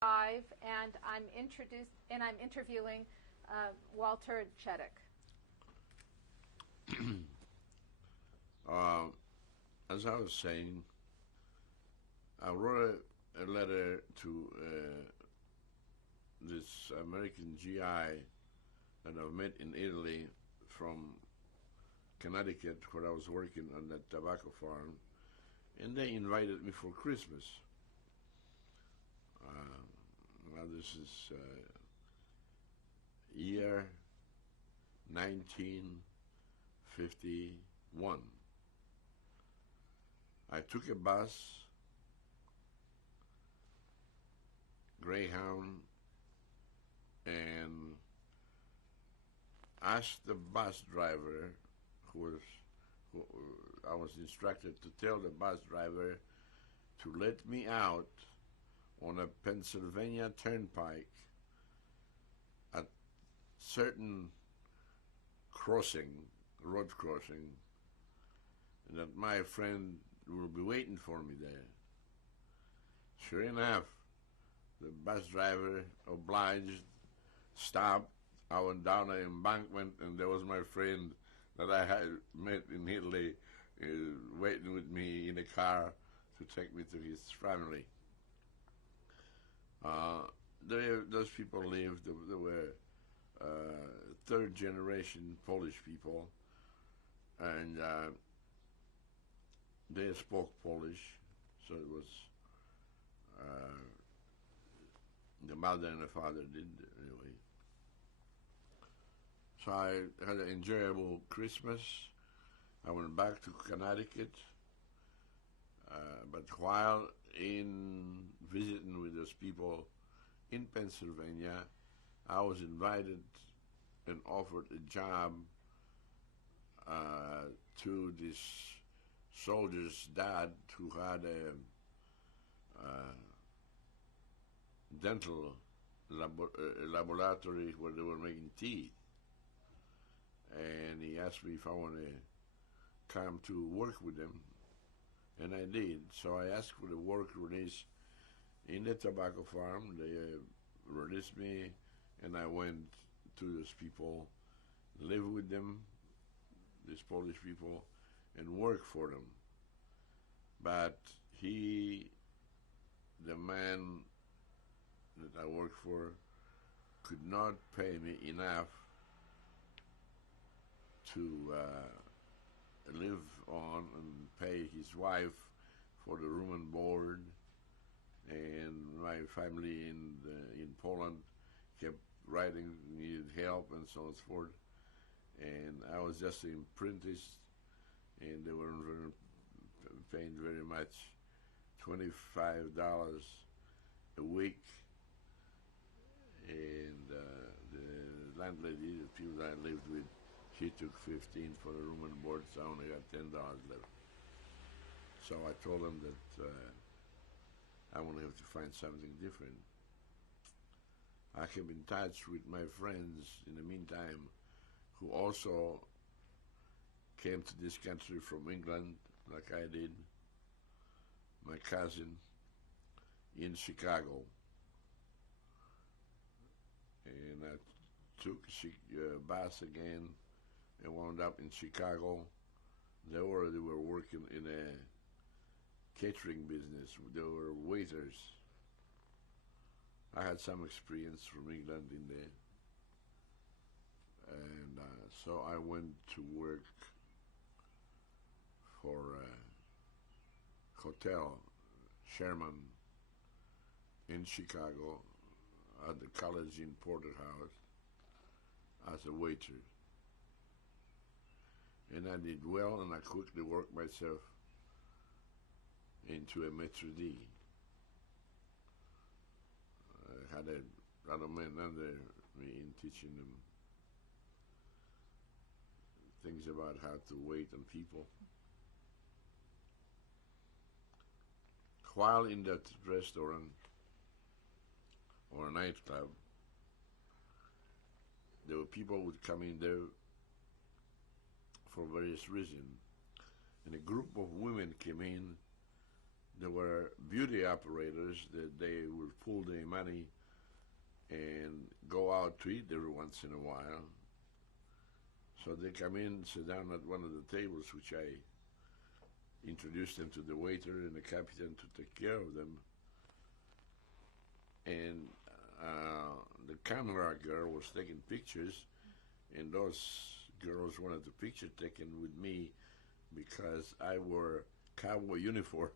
Live, and I'm interviewing Walter Ciodyk. Uh, as I was saying, I wrote a letter to this American GI that I've met in Italy from Connecticut, where I was working on that tobacco farm, and they invited me for Christmas. Now this is year 1951. I took a bus, Greyhound, and asked the bus driver, who I was instructed to tell the bus driver to let me out on a Pennsylvania turnpike at certain road crossing, and that my friend will be waiting for me there. Sure enough, the bus driver obliged, stopped. I went down an embankment, and there was my friend that I had met in Italy waiting with me in a car to take me to his family. Those people lived. They were third generation Polish people, and they spoke Polish, so it was the mother and the father did anyway. So I had an enjoyable Christmas. I went back to Connecticut, but while in visiting with those people in Pennsylvania, I was invited and offered a job to this soldier's dad who had a dental laboratory where they were making teeth. And he asked me if I want to come to work with them, and I did. So I asked for the work release in the tobacco farm. They released me, and I went to those people, live with them, these Polish people, and work for them. But the man that I worked for, could not pay me enough to live on and pay his wife for the room and board, and my family in Poland kept writing, needed help, and so on and so forth. And I was just an apprentice, and they weren't paying very much, $25 a week. And the landlady, the people that I lived with, she took 15 for the room and board, so I only got $10 left. So I told them that I want to have to find something different. I kept in touch with my friends in the meantime, who also came to this country from England, like I did. My cousin in Chicago, and I took a bus again and wound up in Chicago. They were working in a catering business. They were waiters. I had some experience from England in there, and so I went to work for a hotel, Sherman, in Chicago, at the college in Porterhouse, as a waiter. And I did well, and I quickly worked myself into a maitre d'. I had a lot of men under me in teaching them things about how to wait on people. While in that restaurant or nightclub, there were people who would come in there for various reasons. And a group of women came in there were beauty operators that they would pull their money and go out to eat every once in a while. So they come in, sit down at one of the tables, which I introduced them to the waiter and the captain to take care of them. And the camera girl was taking pictures, and those girls wanted the picture taken with me because I wore cowboy uniform.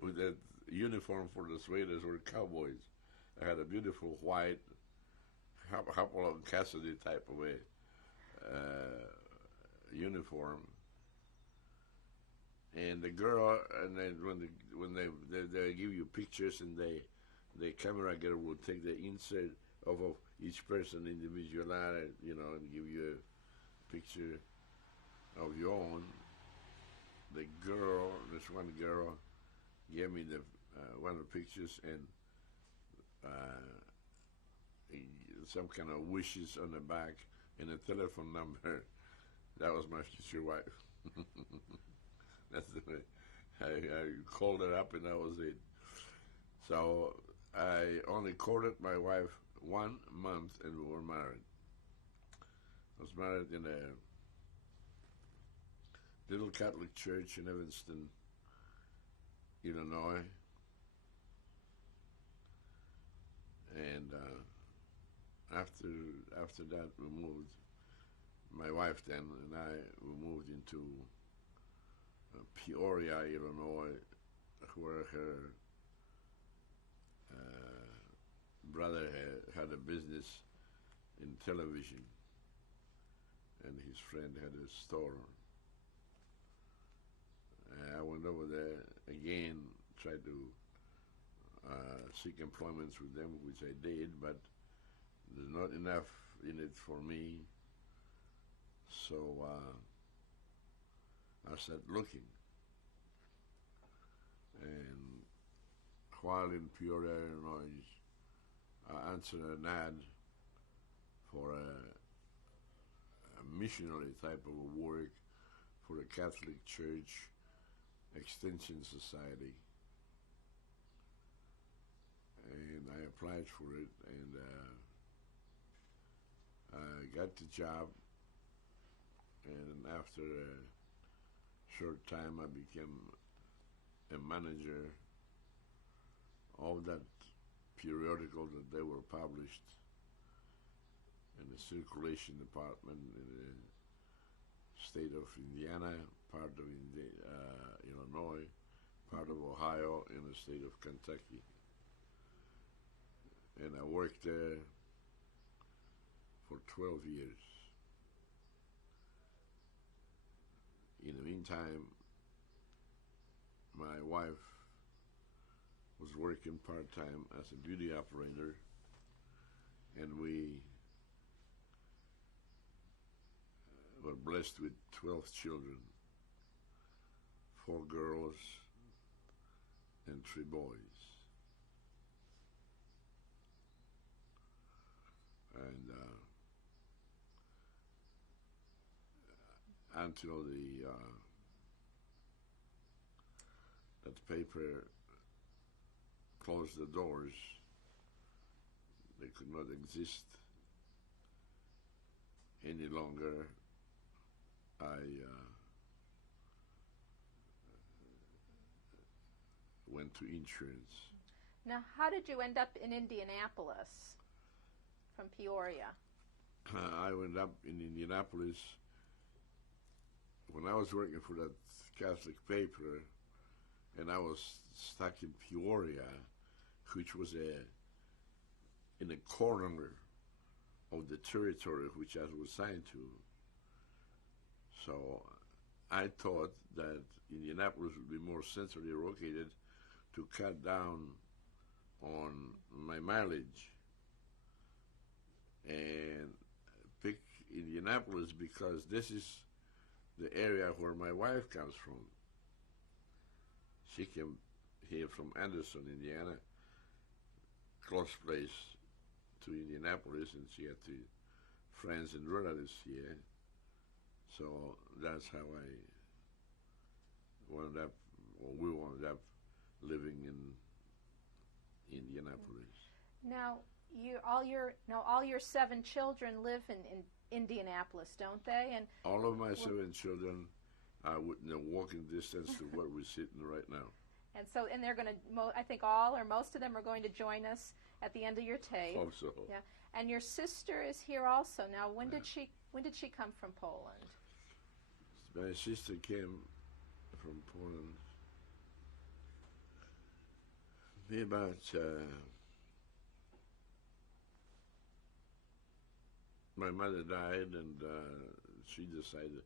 With that uniform for the waiters were cowboys. I had a beautiful white Hopalong Cassidy type of a uniform, and the girl, and then when they give you pictures, and the camera girl will take the insert of each person individually, and give you a picture of your own. The girl, this one girl, gave me the one of the pictures and some kind of wishes on the back and a telephone number. That was my future wife. That's the way I called her up, and that was it. So I only courted my wife 1 month, and we were married. I was married in a little Catholic church in Evanston, Illinois, and after that we moved. My wife then and we moved into Peoria, Illinois, where her brother had a business in television, and his friend had a store. I went over there again, tried to seek employments with them, which I did, but there's not enough in it for me. So I started looking. And while in Peoria, Illinois, I answered an ad for a missionary type of work for a Catholic Church Extension Society. And I applied for it, and I got the job. And after a short time, I became a manager of that periodical that they were published in the circulation department in the state of Indiana, part of Illinois, part of Ohio, and the state of Kentucky. And I worked there for 12 years. In the meantime, my wife was working part-time as a beauty operator, and we were blessed with 12 children, 4 girls and 3 boys. And until that paper closed the doors, they could not exist any longer. I went to insurance. Now, how did you end up in Indianapolis from Peoria? I went up in Indianapolis when I was working for that Catholic paper, and I was stuck in Peoria, which was in a corner of the territory which I was assigned to. So I thought that Indianapolis would be more centrally located to cut down on my mileage, and pick Indianapolis because this is the area where my wife comes from. She came here from Anderson, Indiana, close place to Indianapolis, and she had friends and relatives here. So that's how we wound up living in Indianapolis. Now, all your 7 children live in Indianapolis, don't they? And all of my 7 children are within a walking distance to where we're sitting right now. And they're going to, I think all or most of them are going to join us at the end of your tape. Hope so. Yeah. And your sister is here also. Now, when did she come from Poland? My sister came from Poland maybe about my mother died, and she decided,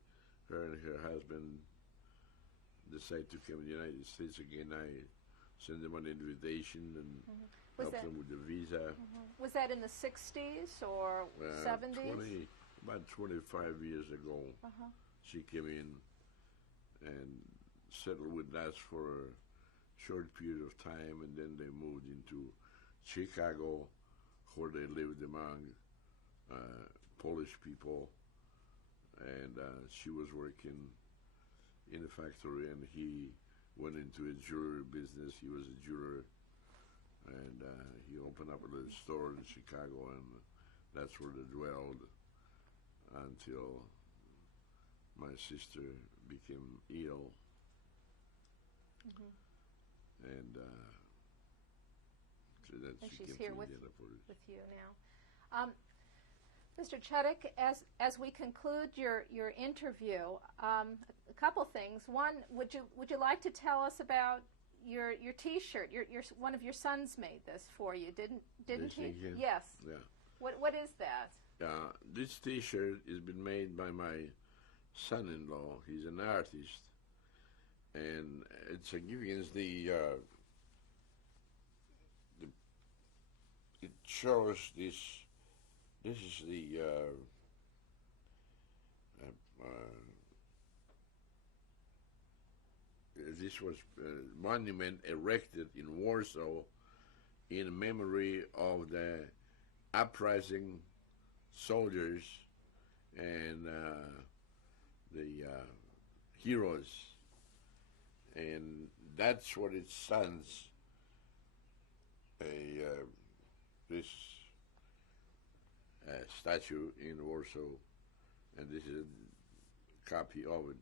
her and her husband decided to come to the United States again. I sent them an invitation and helped them with the visa. Was that in the 60s or 70s? About 25 years ago, she came in and settled with us for a short period of time, and then they moved into Chicago, where they lived among Polish people, and she was working in a factory, and he went into a jewelry business. He was a jeweler, and he opened up a little store in Chicago, and that's where they dwelled until my sister became ill, and so then and she she's came here to with Indianapolis. you now. Mr. Ciodyk, as we conclude your interview, a couple things. One, would you like to tell us about your T-shirt? Your one of your sons made this for you, didn't he? Yes. Yeah. What is that? This T-shirt has been made by my son-in-law. He's an artist, and it's against it shows this. This is the this was a monument erected in Warsaw in memory of the uprising soldiers and the heroes, and that's what it stands. This statue in Warsaw, and this is a copy of it.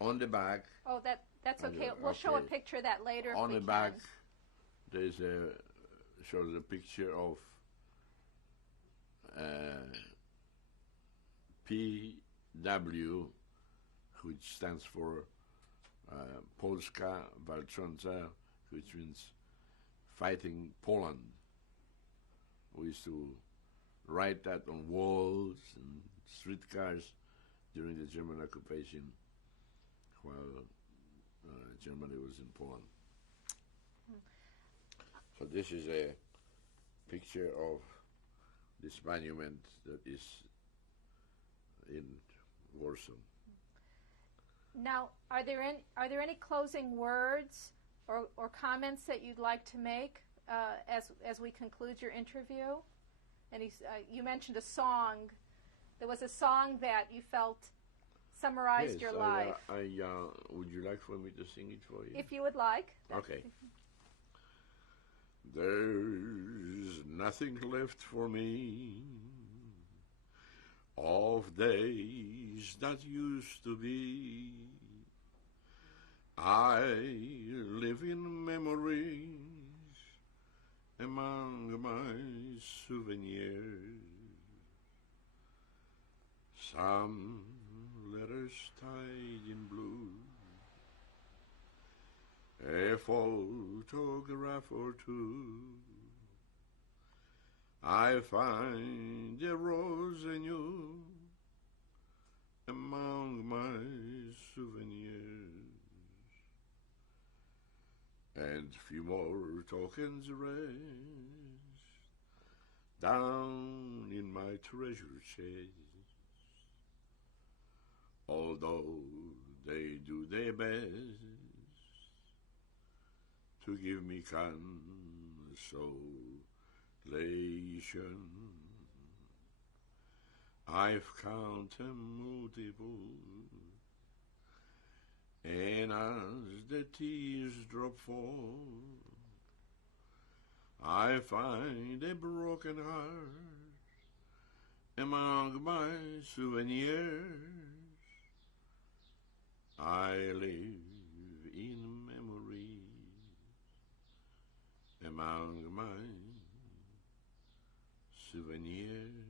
On the back. Oh, that's okay. We'll show a picture of that later. On if we the back, can. there's shows a picture of PW, which stands for Polska Walcząca, which means fighting Poland. We used to write that on walls and streetcars during the German occupation while Germany was in Poland. So this is a picture of this monument that is in Warsaw. Now, are there any closing words or comments that you'd like to make as we conclude your interview? And you mentioned a song. There was a song that you felt summarized your life. Would you like for me to sing it for you? If you would like. Okay. There's nothing left for me of days that used to be. I live in memories among my souvenirs. Some letters tied in blue, a photograph or two. I find a rose anew among my souvenirs, and few more tokens rest down in my treasure chest. Although they do their best to give me consolation, I've counted multiple And as the tears drop fall, I find a broken heart among my souvenirs. I live in memory among my souvenirs.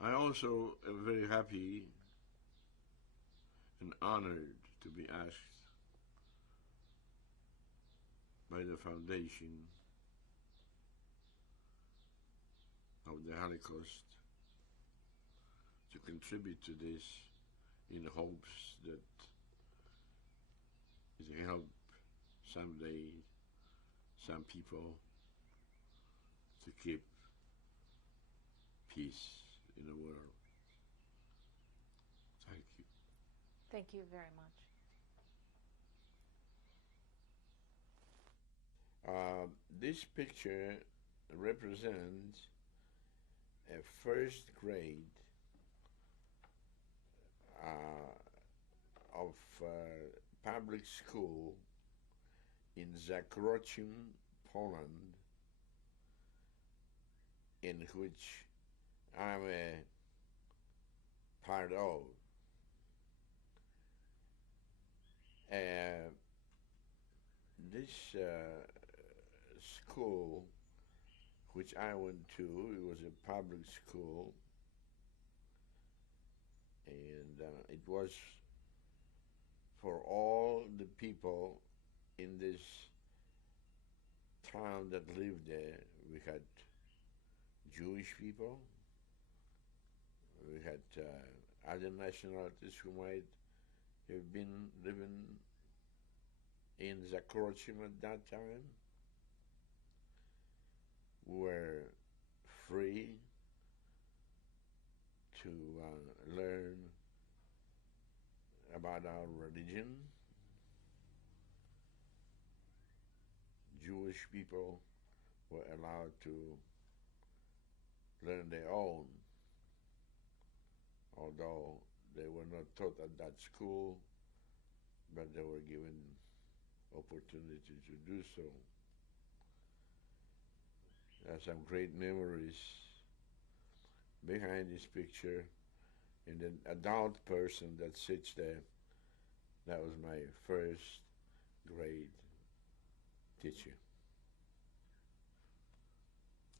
I also am very happy and honored to be asked by the foundation of the Holocaust to contribute to this in hopes that it will help someday some people to keep peace in the world. Thank you. Thank you very much. This picture represents a first grade of public school in Zakroczym, Poland, in which I'm a part of. This school, which I went to, it was a public school, and it was for all the people in this town that lived there. We had Jewish people, we had other nationalities who might have been living in Zakroczym at that time. We were free to learn about our religion. Jewish people were allowed to learn their own, although they were not taught at that school, but they were given opportunity to do so. There are some great memories behind this picture, and an adult person that sits there, that was my first grade teacher.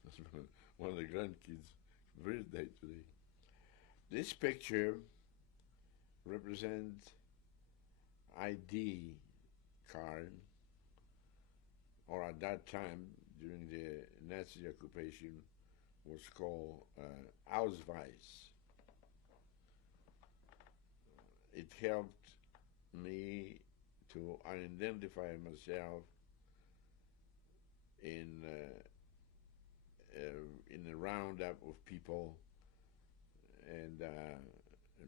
That's one of the grandkids' birthday today. This picture represents ID card, or at that time during the Nazi occupation was called Ausweis. It helped me to identify myself in a roundup of people, and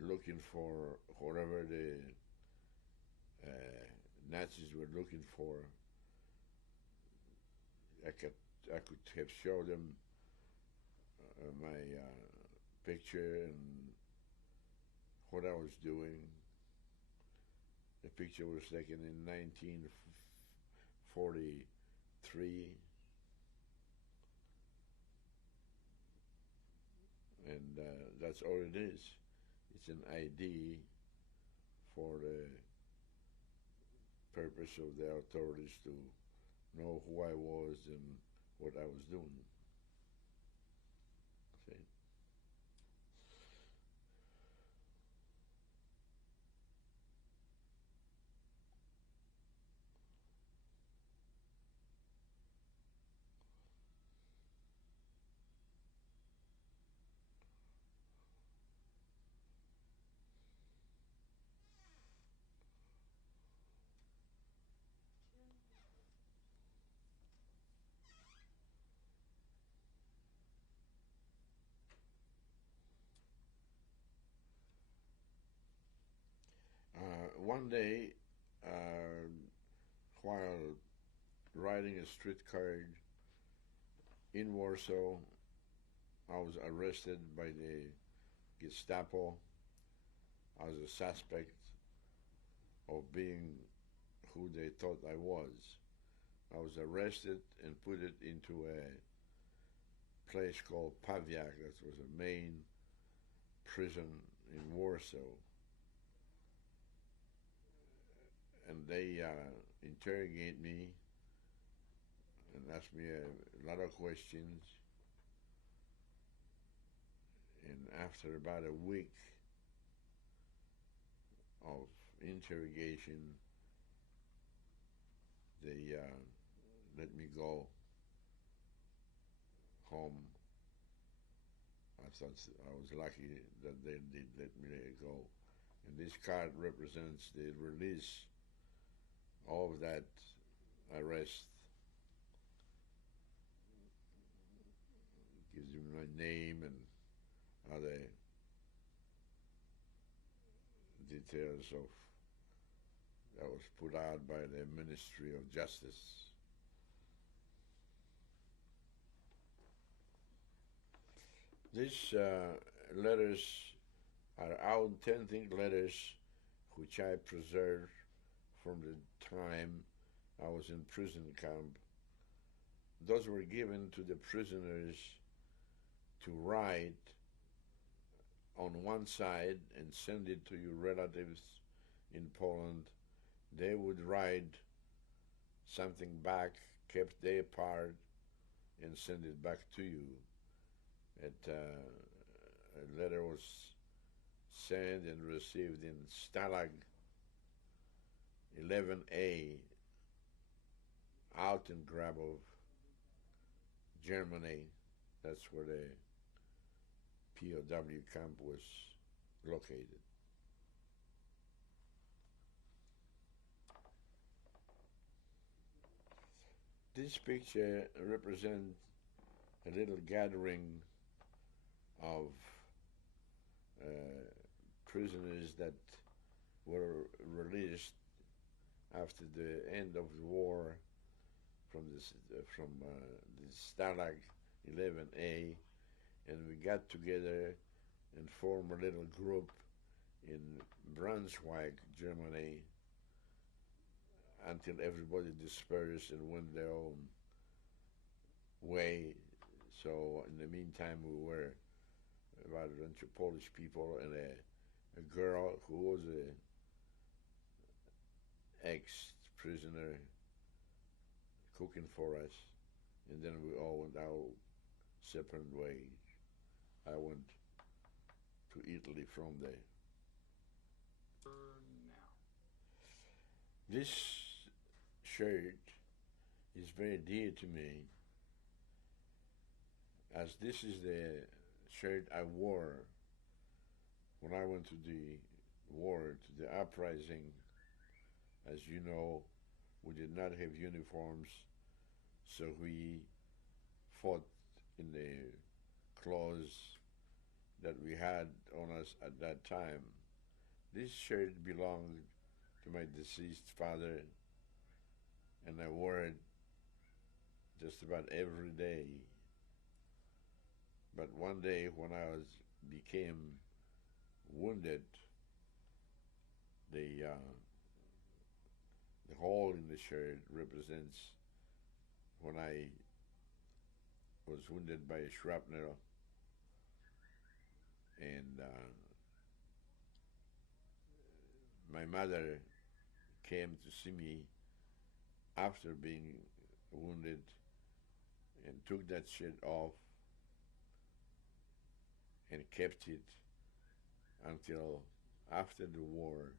looking for whatever the Nazis were looking for. I could have showed them my picture and what I was doing. The picture was taken in 1943, and that's all it is. It's an ID for the purpose of the authorities to know who I was and what I was doing. See? One day, while riding a streetcar in Warsaw, I was arrested by the Gestapo. as a suspect of being who they thought I was. I was arrested and put it into a place called Pawiak. That was a main prison in Warsaw. And they interrogate me and ask me a lot of questions. And after about a week of interrogation, they let me go home. I thought I was lucky that they did let me go. And this card represents the release of that arrest. It gives you my name and other details of that was put out by the Ministry of Justice. These letters are authentic letters which I preserved from the time I was in prison camp. Those were given to the prisoners to write on one side and send it to your relatives in Poland. They would write something back, kept their part, and send it back to you. A letter was sent and received in Stalag 11A, out in Grabov, Germany. That's where the POW camp was located. This picture represents a little gathering of prisoners that were released after the end of the war from the Stalag 11A, and we got together and formed a little group in Braunschweig, Germany, until everybody dispersed and went their own way. So in the meantime, we were about a bunch of Polish people and a girl who was a ex-prisoner cooking for us, and then we all went our separate ways. I went to Italy from there. This shirt is very dear to me, as this is the shirt I wore when I went to the war, to the uprising. As you know, we did not have uniforms, so we fought in the clothes that we had on us at that time. This shirt belonged to my deceased father, and I wore it just about every day. But one day when I became wounded, the hole in the shirt represents when I was wounded by a shrapnel, and my mother came to see me after being wounded and took that shirt off and kept it until after the war.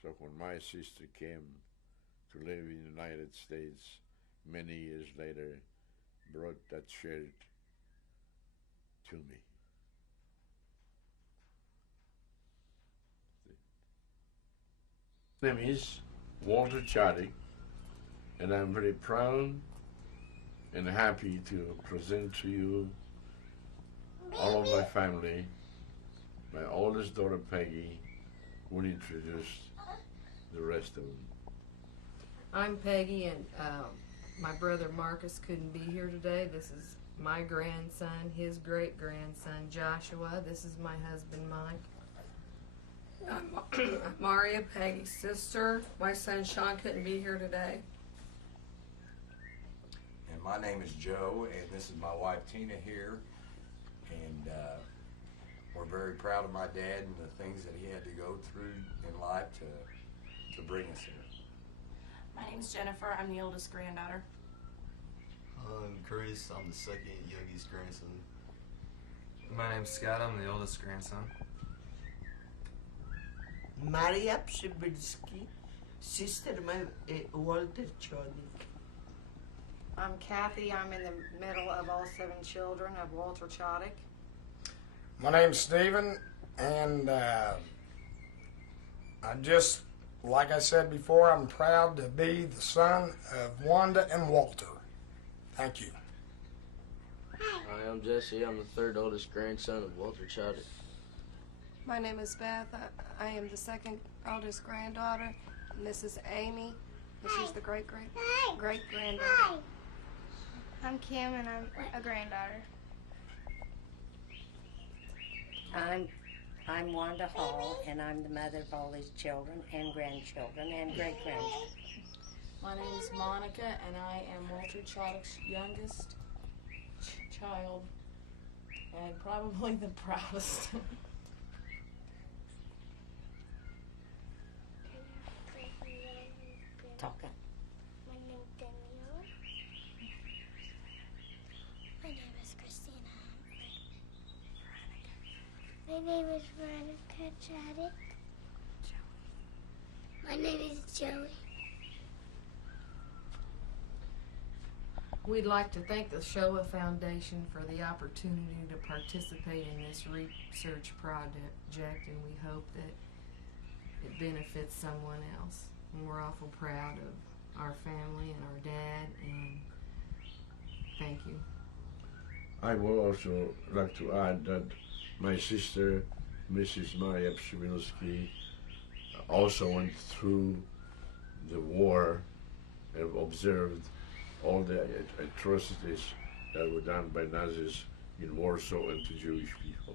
So when my sister came to live in the United States many years later, brought that shirt to me. My name is Walter Ciodyk, and I'm very proud and happy to present to you all of my family. My oldest daughter Peggy will introduce the rest of them. I'm Peggy, and my brother Marcus couldn't be here today. This is my grandson, his great-grandson Joshua. This is my husband Mike. I'm Maria, Peggy's sister. My son Sean couldn't be here today. And my name is Joe, and this is my wife Tina here. And we're very proud of my dad and the things that he had to go through in life to bring us here. My name's Jennifer. I'm the oldest granddaughter. I'm Chris. I'm the second youngest grandson. My name's Scott. I'm the oldest grandson. Maria Przybylski, sister of Walter Ciodyk. I'm Kathy. I'm in the middle of all 7 children of Walter Ciodyk. My name's Stephen, and like I said before, I'm proud to be the son of Wanda and Walter. Thank you. Hi, I'm Jesse. I'm the third oldest grandson of Walter Ciodyk. My name is Beth. I am the second oldest granddaughter, and this is Amy, and she's the great-granddaughter. I'm Kim, and I'm a granddaughter. I'm Wanda Hall, and I'm the mother of all these children and grandchildren and great-grandchildren. My name is Monica, and I am Walter Ciodyk's youngest child, and probably the proudest. Talking. My name's Danielle. My name is Christina. My name is Veronica Ciodyk. My name is Joey. We'd like to thank the Shoah Foundation for the opportunity to participate in this research project, and we hope that it benefits someone else. And we're awful proud of our family and our dad, and thank you. I would also like to add that my sister, Mrs. Maria Przybylski, also went through the war and observed all the atrocities that were done by Nazis in Warsaw and to Jewish people.